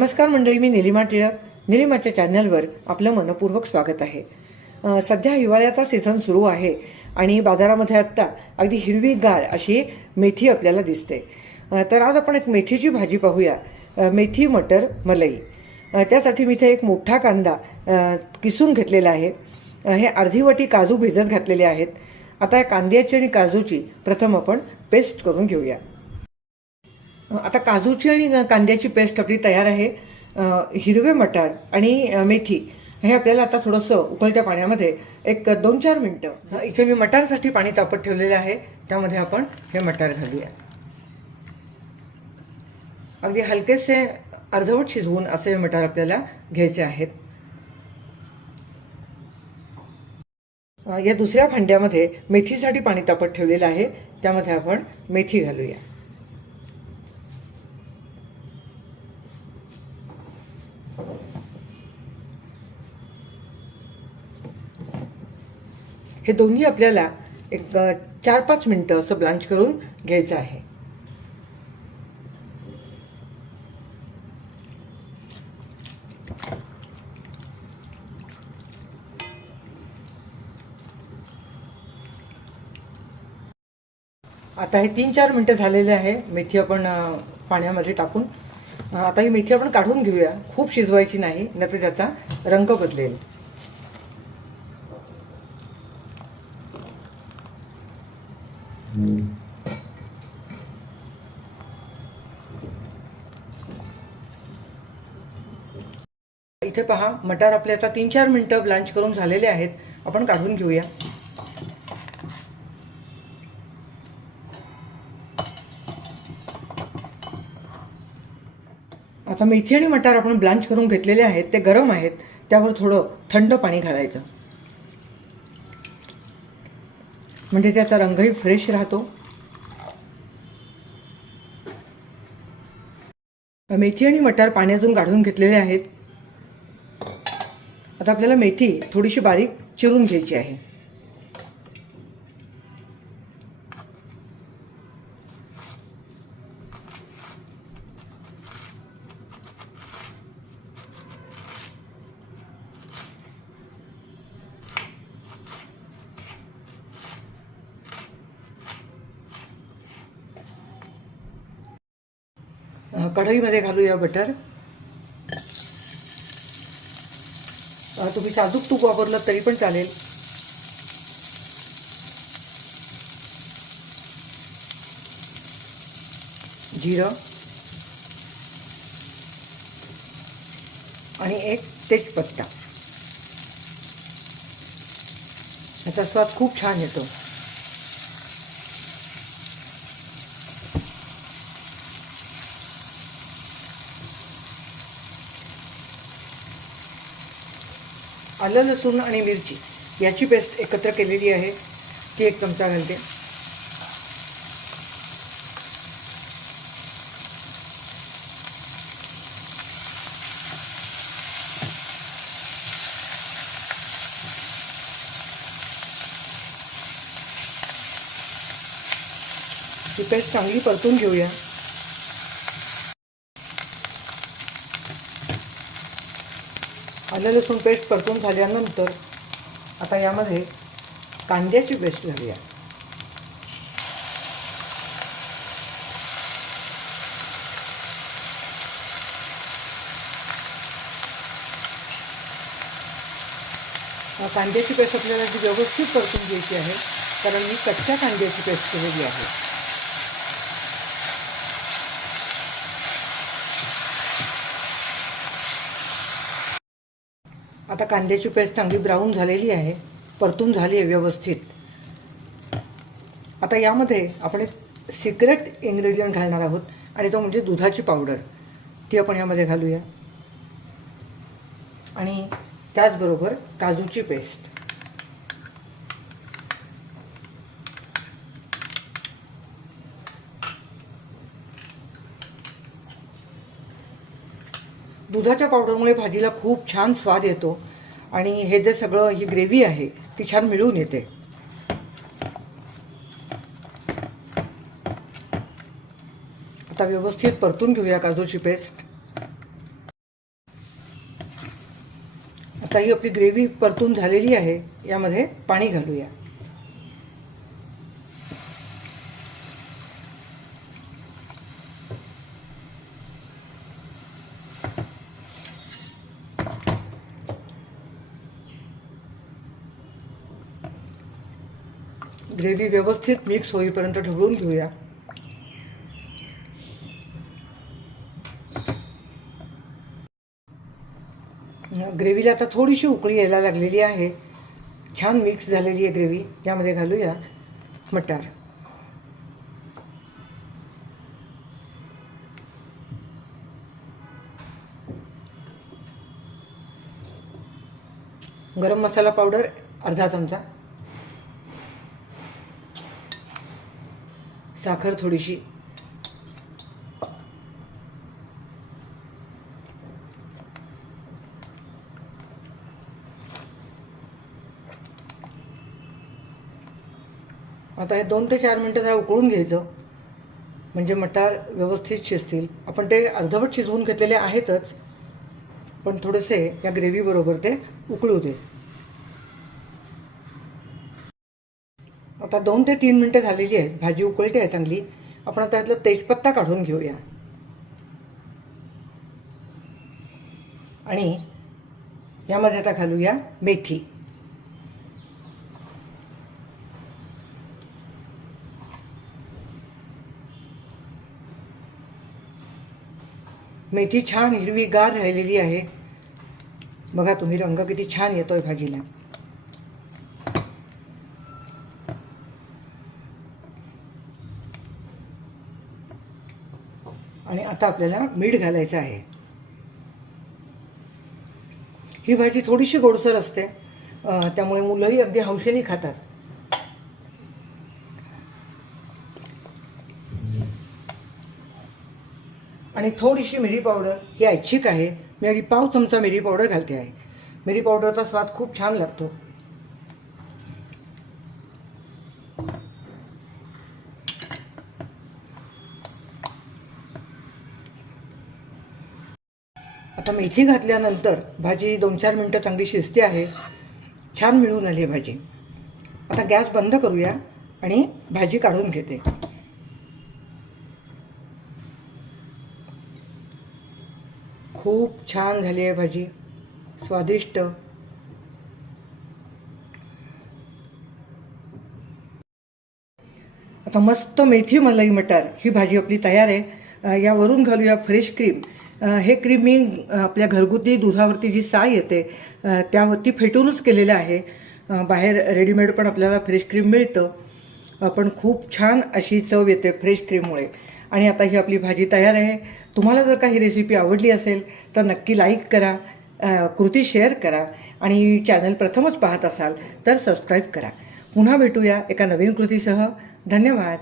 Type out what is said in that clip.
नमस्कार मंडळी मी निलिमा टिळक. निलिमाच्या चॅनलवर आपलं मनपूर्वक स्वागत आहे. सध्या हिवाळ्याचा सीझन सुरू आहे आणि बाजारामध्ये आत्ता अगदी हिरवीगार अशी मेथी आपल्याला दिसते. तर आज आपण एक मेथीची भाजी पाहूया. मेथी मटर मलई. त्यासाठी मी इथे एक मोठा कांदा किसून घेतलेला आहे. हे अर्धी वाटी काजू भिजत घातलेले आहेत. आता या कांद्याची आणि काजूची प्रथम आपण पेस्ट करून घेऊया. आता काजूची आणि कांद्याची पेस्ट आपली तयार आहे हिरवे मटार आणि मेथी हे आपल्याला आता थोडंसं उकळत्या पाण्यामध्ये एक दोन चार मिनटं. इथे मी मटारसाठी पाणी तापत ठेवलेलं आहे त्यामध्ये आपण हे मटार घालूया. अगदी हलकेसे अर्धवट शिजवून असे हे मटार आपल्याला घ्यायचे आहेत. या दुसऱ्या भांड्यामध्ये मेथीसाठी पाणी तापत ठेवलेलं आहे त्यामध्ये आपण मेथी घालूया. हे दोन्ही आपल्याला एक चार पाच मिनटं असं ब्लांच करून घ्यायचं आहे. आता हे तीन चार मिनटं झालेले आहे. मेथी आपण पाण्यामध्ये टाकून. आता ही मेथी आपण काढून घेऊया. खूप शिजवायची नाही नाहीतर त्याचा रंग बदलेल. इथे पहा मटार आपले आता तीन चार मिनटं ब्लांच करून झालेले आहेत. आपण काढून घेऊया. आता मेथी आणि मटार आपण ब्लांच करून घेतलेले आहेत ते गरम आहेत. त्यावर थोडं थंड पाणी घालायचं. म्हणजे त्याचा रंगही फ्रेश राहतो. मेथी आणि मटार पाण्यातून काढून घेतलेले आहेत. आता आपल्याला मेथी थोडीशी बारीक चिरून घ्यायची आहे. कढईमध्ये घालूया बटर. तुम्ही साजूक तूप वापरलं तरी पण चालेल. जिरं. आणि एक तेजपत्ता. याचा स्वाद खूप छान येतो. आलं लसूण आणि मिरची याची पेस्ट एकत्र केलेली आहे. ती एक चमचा घालते. ही पेस्ट चांगली परतून घेऊया. आलं लसूण पेस्ट परतून झाल्यानंतर आता यामध्ये कांद्याची पेस्ट घालूया. कांद्याची पेस्ट आपल्याला जी व्यवस्थित परतून घ्यायची आहे कारण मी कच्च्या कांद्याची पेस्ट केलेली आहे. आता कांद्याची पेस्ट चांगली ब्राऊन झालेली आहे परतून झाली आहे व्यवस्थित. आता यामध्ये आपण एक सिक्रेट इन्ग्रेडियंट घालणार आहोत आणि तो म्हणजे दुधाची पावडर ती आपण यामध्ये घालूया. आणि त्याचबरोबर काजूची पेस्ट दुधाच्या पावडरमुळे भाजीला खूप छान स्वाद येतो. आणि हे जे सगळं ही ग्रेव्ही आहे ती छान मिळून येते. आता व्यवस्थित परतून घेऊया काजूची पेस्ट. आता ही आपली ग्रेव्ही परतून झालेली आहे. यामध्ये पाणी घालूया. ग्रेव्ही व्यवस्थित मिक्स होईपर्यंत ढवळून घेऊया. ग्रेव्हीला आता थोडीशी उकळी यायला लागलेली आहे. छान मिक्स झालेली आहे ग्रेव्ही. यामध्ये घालूया मटार. गरम मसाला पावडर अर्धा चमचा. साखर थोडीशी. आता हे दोन ते चार मिनटं जरा उकळून घ्यायचं. म्हणजे मटार व्यवस्थित शिजतील. आपण ते अर्धवट शिजवून घेतलेले आहेतच. पण थोडेसे या ग्रेव्हीबरोबर ते उकळू दे. आता दोन ते तीन मिनटं झालेली आहेत. भाजी उकळते आहे चांगली. आपण आता त्यातलं तेजपत्ता काढून घेऊया. आणि यामध्ये आता घालूया मेथी. मेथी छान हिरवीगार राहिलेली आहे. बघा तुम्ही रंग किती छान येतोय भाजीला. आणि आता आपल्याला मीठ घालायचं आहे. ही भाजी थोडीशी गोडसर असते. त्यामुळे मुलंही अगदी हौशेने खातात. आणि थोडीशी मिरी पावडर ही ऐच्छिक आहे. मी अगदी पाव चमचा मिरी पावडर घालते आहे. मिरी पावडरचा स्वाद खूप छान लागतो. आता मेथी घातल्यानंतर भाजी दोन चार मिनटं चांगली शिजते आहे. छान मिळून आली आहे भाजी. आता गॅस बंद करूया आणि भाजी काढून घेते. खूप छान झाली आहे भाजी. स्वादिष्ट. आता मस्त मेथी मलाई मटार ही भाजी आपली तयार आहे. यावरून घालूया फ्रेश क्रीम. हे क्रीम मी आपल्या घरगुती दुधावरती जी साय येते त्यावरती फेटूनच केलेलं आहे. बाहेर रेडीमेड पण आपल्याला फ्रेश क्रीम मिळतं. पण खूप छान अशी चव येते फ्रेश क्रीममुळे. आणि आता ही आपली भाजी तयार आहे. तुम्हाला जर का ही रेसिपी आवडली असेल तर नक्की लाईक करा कृती शेअर करा आणि चॅनल प्रथमच पाहत असाल तर सबस्क्राईब करा. पुन्हा भेटूया एका नवीन कृतीसह. धन्यवाद.